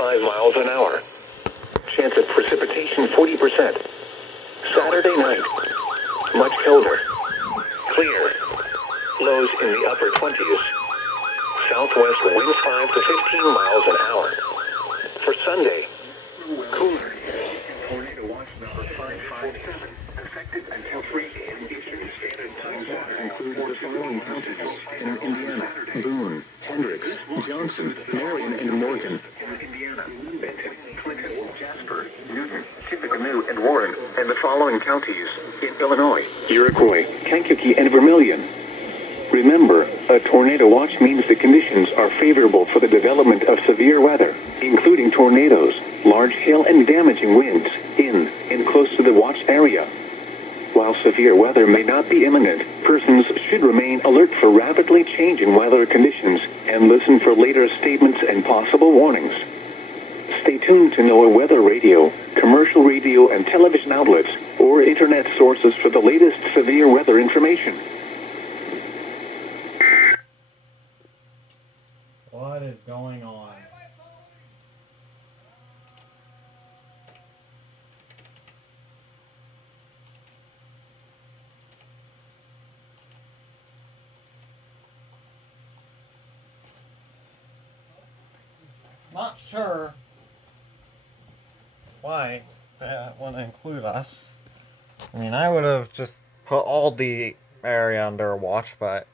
5 miles an hour. Chance of precipitation 40%. Saturday night, much colder. Clear. Lows in the upper 20s. Southwest winds 5 to 15 miles an hour. For Sunday, cooler. Tornado watch number 557. Effective until 3 a.m. Eastern Standard Time. Includes the following counties in Indiana: Boone, Hendricks, Johnson, Marion, and Morgan. Indiana, Benton, Clinton, Jasper, Newton, Tippecanoe, and Warren. And the following counties in Illinois: Iroquois, Kankakee, and Vermilion. Remember, a tornado watch means the conditions are favorable for the development of severe weather, including tornadoes, large hail, and damaging winds in and close to the watch area. While severe weather may not be imminent, persons should remain alert for rapidly changing weather conditions and listen for later statements and possible warnings. Stay tuned to NOAA weather radio, commercial radio and television outlets, or internet sources for the latest severe weather information. What is going on? Not sure why that wouldn't include us. I mean, I would have just put all the area under watch, but